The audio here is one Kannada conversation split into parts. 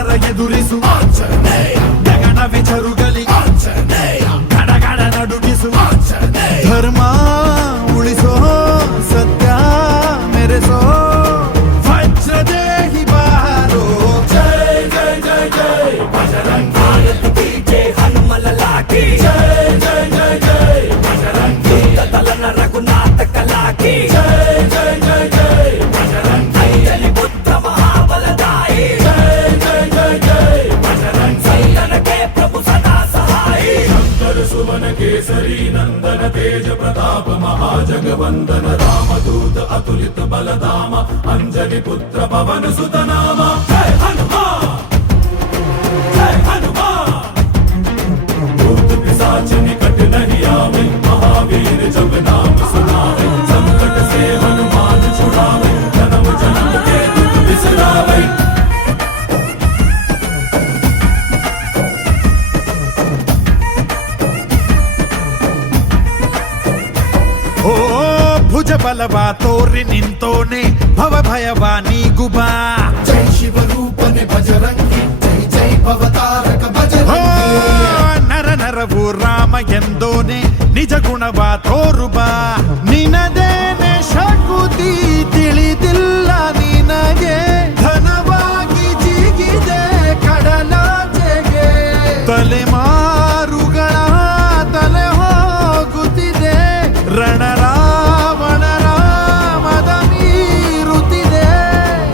ಅಸುರರ ಎದುರಿಸು ಆಂಜನೇಯ, ಗಗನವೇ ಜರುಗಲಿ ಆಂಜನೇಯ, ಗಡಗಡ ನಡುಗಿಸು ಆಂಜನೇಯ, ಧರ್ಮ ಉಳಿಸೋ ಸತ್ಯ ಮೆರೆಸೋ ವಜ್ರದೇಹಿ ಬಾರೋ. ಜೈ ಜೈ ಜೈ ಜೈ ಬಜರಂಗಿ, ಭಾರತ್ ಕಿ ಜೈ ಹನುಮಲ ಲಾಕಿ, ಜೈ ಜೈ ಜೈ ಜೈ ಬಜರಂಗಿ, ದಲನ ರಘುನಾಥ ಕಲಾಕಿ, ಜೈ ಜೈ ಜೈ ಜೈ ಬಜರಂಗಿ, ಅಂಜಲಿ ಪುತ್ರ ಮಹಾಬಲದಾಯಿ, ಜೈ ಜೈ ಜೈ ಜೈ ಬಜರಂಗಿ, ಸಂತನಕ್ಕೆ ಪ್ರಭು ಸದಾ ಸಹಾಯಿ, ಶಂಕರ ಸುವನ ಕೇಸರಿ ನಂದನ ತೇಜ ಪ್ರತಾಪ ಮಹಾಜಗವಂದನ ರಾಮದೂತ ಅತುಲಿತ ಬಲಧಾಮ, ಅಂಜನಿ ಪುತ್ರ ಪವನ ಸುತ ನಾಮ, ಜೈ ಹನುಮಾನ್ जय हनुमान। भूत पिशाच निकट नहीं आवे, महावीर जब नाम सुनावे, संकट से हनुमान छुड़ावे, जन्म जन्म के दुख बिसरावे। ಓ ಭುಜ ಬಲವ ತೋರಿ ನಿಂತೋನೆ ಭವ ಭಯವ ನೀಗುಬಾ, ಜೈ ಶಿವರೂಪನೆ ಬಜರಂಗಿ, ಜೈ ಜೈ ಭವತಾರಕ ಬಜರಂಗಿ, ನರ ನರವು ರಾಮ ಎಂದೋನೆ ನಿಜ ಗುಣವ ತೋರುಬಾ, ನಿನದೇನೆ ಶಕುತಿ ತಿಳಿದಿಲ್ಲ ನಿನಗೆ, ಧನವಾಗಿ ಜಿಗಿದೆ ಕಡಲಾಚೆಗೆ, ತಲೆಮಾರುಗಳ ತಲೆ ಹೋಗುತ್ತಿದೆ, ರಣರಾವಣರ ಮದ ಮೀರುತ್ತಿದೆ,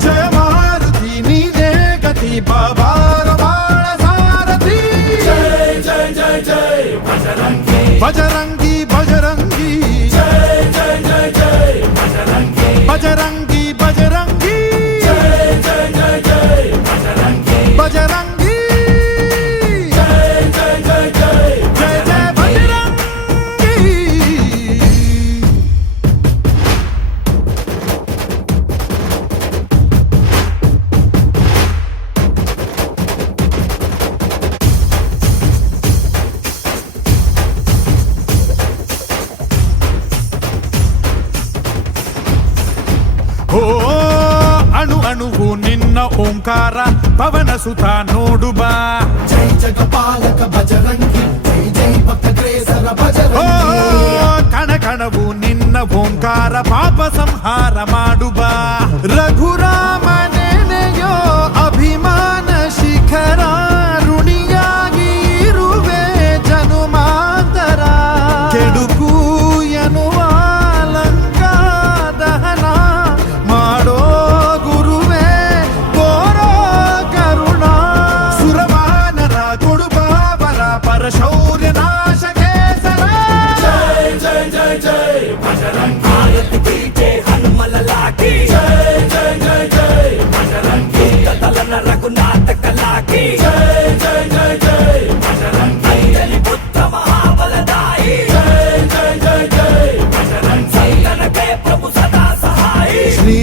ಜಯ ಮಾರುತಿ ನೀನೇ ಗತಿ ಬಾಬಾರ ಬಾಳ ಸಾರಥಿ, जय जय जय जय बजरंगी, ಬಜರಂಗಿ ಬಜರಂಗಿ, जय जय जय जय बजरंगी, ಬಜರಂಗಿ ಬಜರಂಗಿ, जय जय जय जय बजरंगी, ಬಜರಂಗಿ, जय जय जय जय ಜಯ ಜಯ ಬಜರಂಗಿ. ಓ ಅಣು ಅಣುವು ನಿನ್ನ ಓಂಕಾರ ಪವನ ಸುತ ನೋಡುಬಾ, ಜೈ ಜಗಪಾಲಕ ಬಜರಂಗಿ, ಜೈ ಜೈ ಭಕ್ತಗ್ರೇಸರ ಓ ಬಜರಂಗಿ, ಕಣ ಕಣವು ನಿನ್ನ ಓಂಕಾರ ಪಾಪ ಸಂಹಾರ ಮಾಡುಬಾ, ರಘುರಾಮ ನೆನೆಯೋ ಅಭಿಮಾನ ಶಿಖರ, ಋಣಿಯಾಗಿ ಇರುವೆ ಜನುಮಾಂತರ, ಕೆಡುಕು ಎನ್ನುವ ಲಂಕಾ ದಹನ ಮಾಡೋ ಗುರುವೇ ತೋರೋ ಕರುಣ, ಸುರವಾನರ ಕೊಡುಬಾವರ ಪರಶೌರ್ಯ ನಾಶ ಕೇಸರ, जय जय जय जय बजरंगी, भारत की जय हनुमल लाकी, जय जय जय जय बजरंगी, दलन रघुनाथ कलाकी, जय जय जय जय बजरंगी, अंजलि पुत्र महाबलदाई, जय जय जय जय बजरंगी, संतनके प्रभु सदा सहाई। ಶ್ರೀ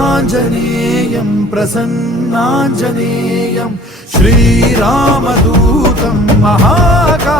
ಆಂಜನೇಯಂ ಪ್ರಸನ್ನಾಂಜನೇಯಂ ಶ್ರೀರಾಮದೂತಂ ಮಹಾಕಾಯ